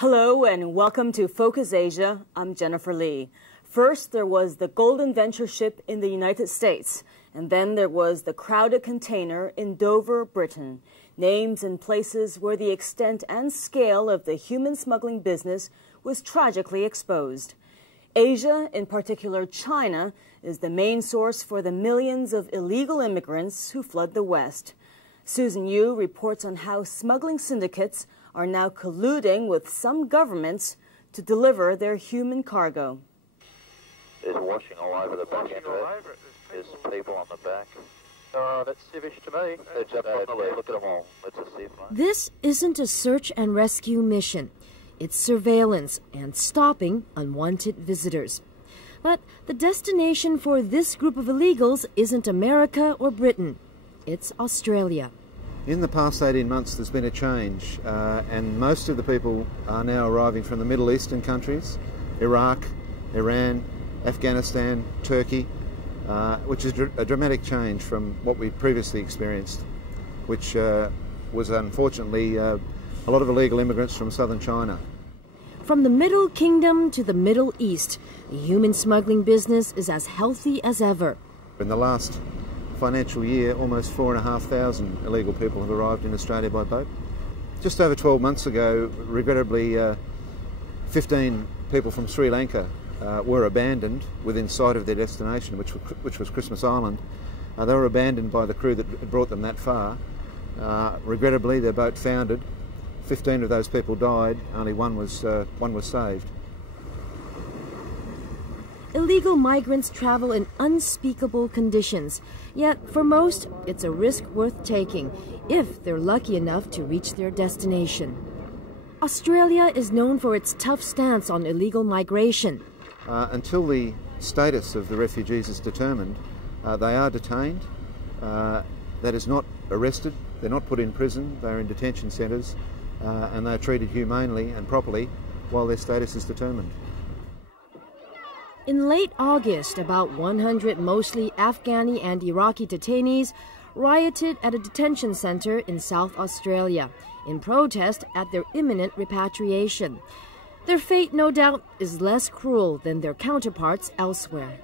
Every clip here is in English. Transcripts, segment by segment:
Hello and welcome to Focus Asia. I'm Jennifer Lee. First, there was the Golden Venture ship in the United States, and then there was the crowded container in Dover, Britain. Names and places where the extent and scale of the human smuggling business was tragically exposed. Asia, in particular China, is the main source for the millions of illegal immigrants who flood the West. Susan Yu reports on how smuggling syndicates are now colluding with some governments to deliver their human cargo. There's washing all over the back end of it. There's people on the back. That's civish to me. Look at them all. Let's just see if This isn't a search and rescue mission. It's surveillance and stopping unwanted visitors. But the destination for this group of illegals isn't America or Britain. It's Australia. In the past 18 months there's been a change and most of the people are now arriving from the Middle Eastern countries, Iraq, Iran, Afghanistan, Turkey, which is a dramatic change from what we previously experienced, which was unfortunately a lot of illegal immigrants from southern China. From the Middle Kingdom to the Middle East, the human smuggling business is as healthy as ever. In the last financial year, almost 4,500 illegal people have arrived in Australia by boat. Just over 12 months ago, regrettably, 15 people from Sri Lanka were abandoned within sight of their destination, which was Christmas Island. They were abandoned by the crew that had brought them that far. Regrettably, their boat foundered. 15 of those people died. Only one was saved. Illegal migrants travel in unspeakable conditions, yet for most, it's a risk worth taking if they're lucky enough to reach their destination. Australia is known for its tough stance on illegal migration. Until the status of the refugees is determined, they are detained. That is, not arrested, they're not put in prison, they're in detention centres, and they're treated humanely and properly while their status is determined. In late August, about 100 mostly Afghani and Iraqi detainees rioted at a detention centre in South Australia in protest at their imminent repatriation. Their fate, no doubt, is less cruel than their counterparts elsewhere.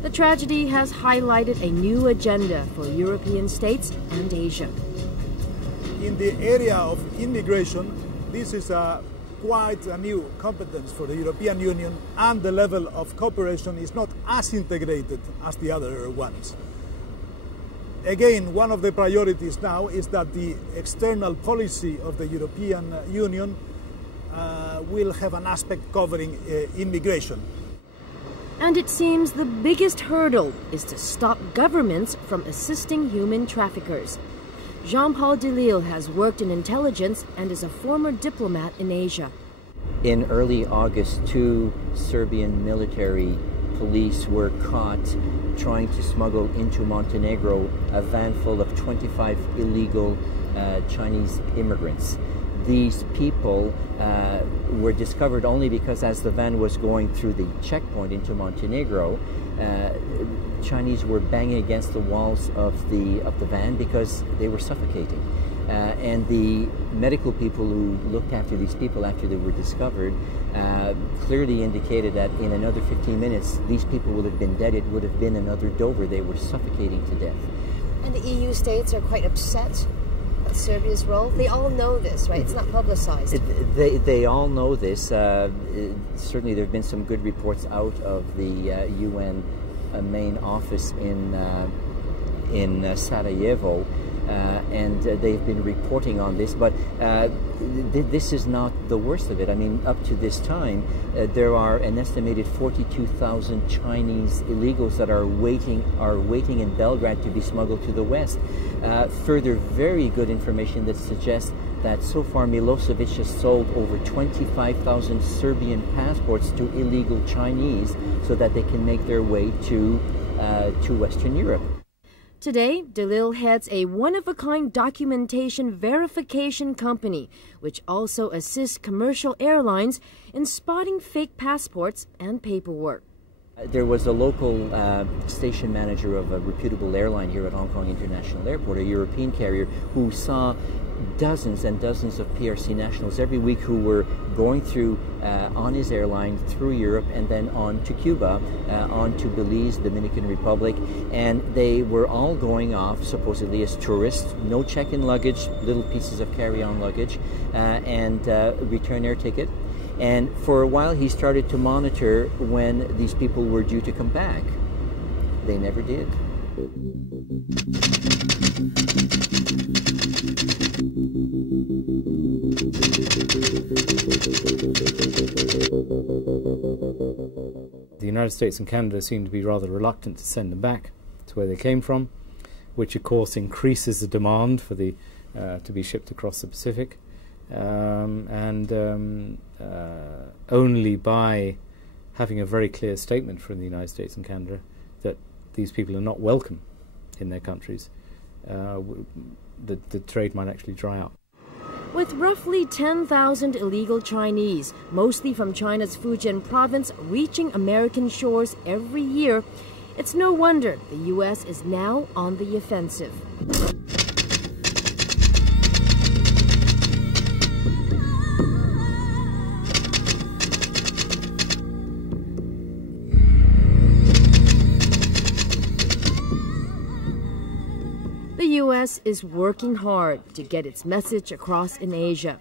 The tragedy has highlighted a new agenda for European states and Asia. In the area of immigration, this is quite a new competence for the European Union, and the level of cooperation is not as integrated as the other ones. Again, one of the priorities now is that the external policy of the European Union will have an aspect covering immigration. And it seems the biggest hurdle is to stop governments from assisting human traffickers. Jean-Paul Delisle has worked in intelligence and is a former diplomat in Asia. In early August, 2 Serbian military police were caught trying to smuggle into Montenegro a van full of 25 illegal Chinese immigrants. These people were discovered only because as the van was going through the checkpoint into Montenegro, Chinese were banging against the walls of the van because they were suffocating. And the medical people who looked after these people after they were discovered clearly indicated that in another 15 minutes these people would have been dead. It would have been another Dover. They were suffocating to death. And the EU states are quite upset at Serbia's role. They all know this, right? It's not publicized. They all know this. Certainly there have been some good reports out of the UN main office in Sarajevo, and they've been reporting on this, but this is not the worst of it. I mean, up to this time, there are an estimated 42,000 Chinese illegals that are waiting in Belgrade to be smuggled to the West. Further, very good information that suggests that so far Milosevic has sold over 25,000 Serbian passports to illegal Chinese so that they can make their way to Western Europe. Today, Delisle heads a one-of-a-kind documentation verification company, which also assists commercial airlines in spotting fake passports and paperwork. There was a local station manager of a reputable airline here at Hong Kong International Airport, a European carrier, who saw dozens and dozens of PRC nationals every week who were going through on his airline through Europe and then on to Cuba, on to Belize, Dominican Republic, and they were all going off supposedly as tourists, no check-in luggage, little pieces of carry-on luggage, and return air ticket. And for a while he started to monitor when these people were due to come back. They never did. The United States and Canada seem to be rather reluctant to send them back to where they came from, which of course increases the demand for the to be shipped across the Pacific, only by having a very clear statement from the United States and Canada that these people are not welcome in their countries, the trade might actually dry up. With roughly 10,000 illegal Chinese, mostly from China's Fujian province, reaching American shores every year, it's no wonder the U.S. is now on the offensive. The U.S. is working hard to get its message across in Asia.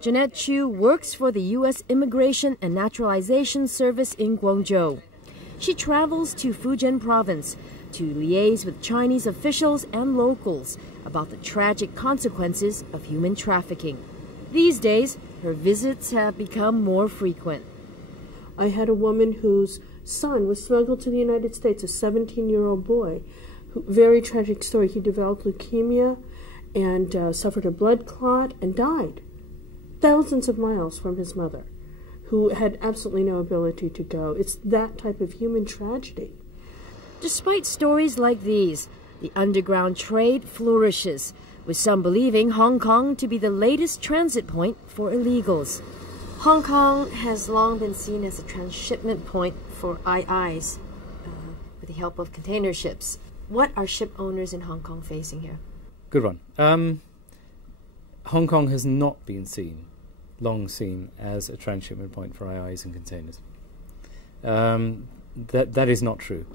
Jeanette Chu works for the U.S. Immigration and Naturalization Service in Guangzhou. She travels to Fujian province to liaise with Chinese officials and locals about the tragic consequences of human trafficking. These days, her visits have become more frequent. I had a woman whose son was smuggled to the United States, a 17-year-old boy. Very tragic story. He developed leukemia and suffered a blood clot and died thousands of miles from his mother, who had absolutely no ability to go. It's that type of human tragedy. Despite stories like these, the underground trade flourishes, with some believing Hong Kong to be the latest transit point for illegals. Hong Kong has long been seen as a transshipment point for IIs with the help of container ships. What are ship owners in Hong Kong facing here? Good one. Hong Kong has not been long seen as a transshipment point for IIs and containers. That is not true.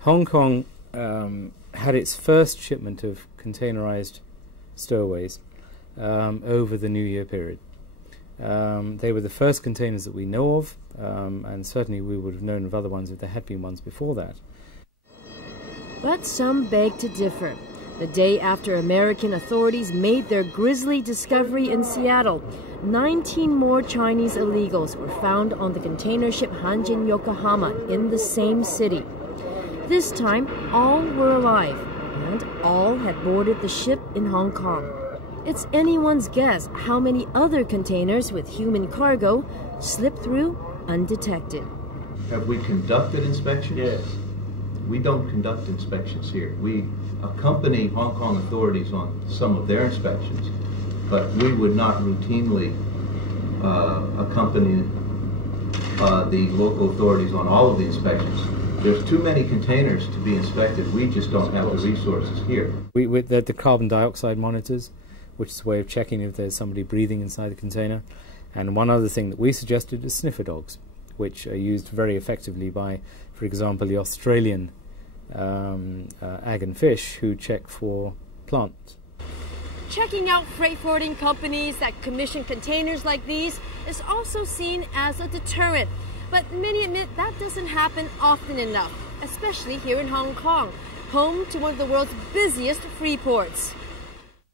Hong Kong had its first shipment of containerized stowaways over the New Year period. They were the first containers that we know of, and certainly we would have known of other ones if there had been ones before that. But some beg to differ. The day after American authorities made their grisly discovery in Seattle, 19 more Chinese illegals were found on the container ship Hanjin Yokohama in the same city. This time, all were alive, and all had boarded the ship in Hong Kong. It's anyone's guess how many other containers with human cargo slipped through undetected. Have we conducted inspections? Yes. We don't conduct inspections here. We accompany Hong Kong authorities on some of their inspections, but we would not routinely accompany the local authorities on all of the inspections. There's too many containers to be inspected. We just don't have the resources here. They're the carbon dioxide monitors, which is a way of checking if there's somebody breathing inside the container. And one other thing that we suggested is sniffer dogs, which are used very effectively by, for example, the Australian Ag and Fish, who check for plants. Checking out freight forwarding companies that commission containers like these is also seen as a deterrent. But many admit that doesn't happen often enough, especially here in Hong Kong, home to one of the world's busiest free ports.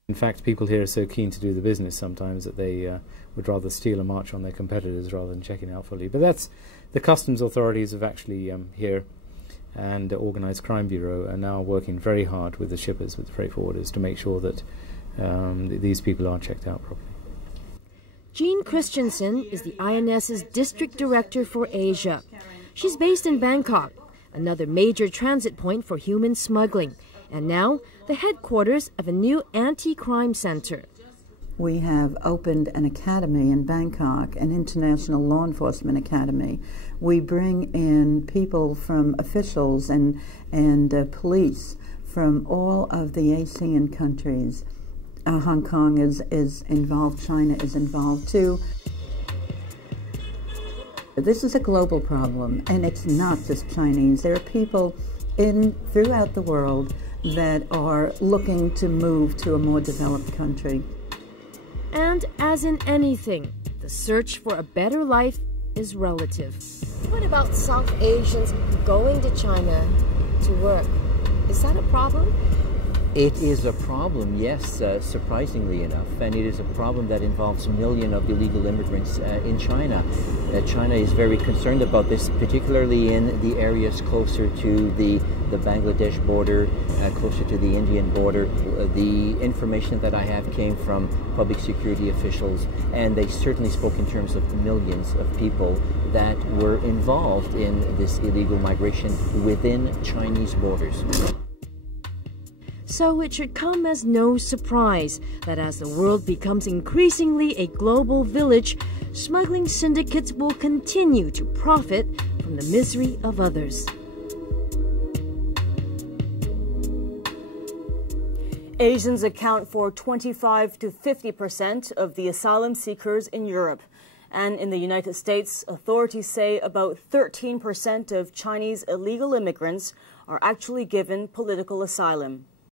In fact, people here are so keen to do the business sometimes that they would rather steal a march on their competitors rather than checking out fully. But that's the customs authorities have actually here, and the Organised Crime Bureau are now working very hard with the shippers, with the freight forwarders, to make sure that these people are checked out properly. Jean Christensen is the INS's District Director for Asia. She's based in Bangkok, another major transit point for human smuggling, and now the headquarters of a new anti-crime center. we have opened an academy in Bangkok, an international law enforcement academy. We bring in people from officials and police from all of the ASEAN countries. Hong Kong is involved, China is involved too. This is a global problem, and it's not just Chinese. There are people throughout the world that are looking to move to a more developed country. And as in anything, the search for a better life is relative. What about South Asians going to China to work? Is that a problem? It is a problem, yes, surprisingly enough, and it is a problem that involves millions of illegal immigrants in China. China is very concerned about this, particularly in the areas closer to the Bangladesh border, closer to the Indian border. The information that I have came from public security officials, and they certainly spoke in terms of millions of people that were involved in this illegal migration within Chinese borders. So it should come as no surprise that as the world becomes increasingly a global village, smuggling syndicates will continue to profit from the misery of others. Asians account for 25 to 50% of the asylum seekers in Europe. And in the United States, authorities say about 13% of Chinese illegal immigrants are actually given political asylum.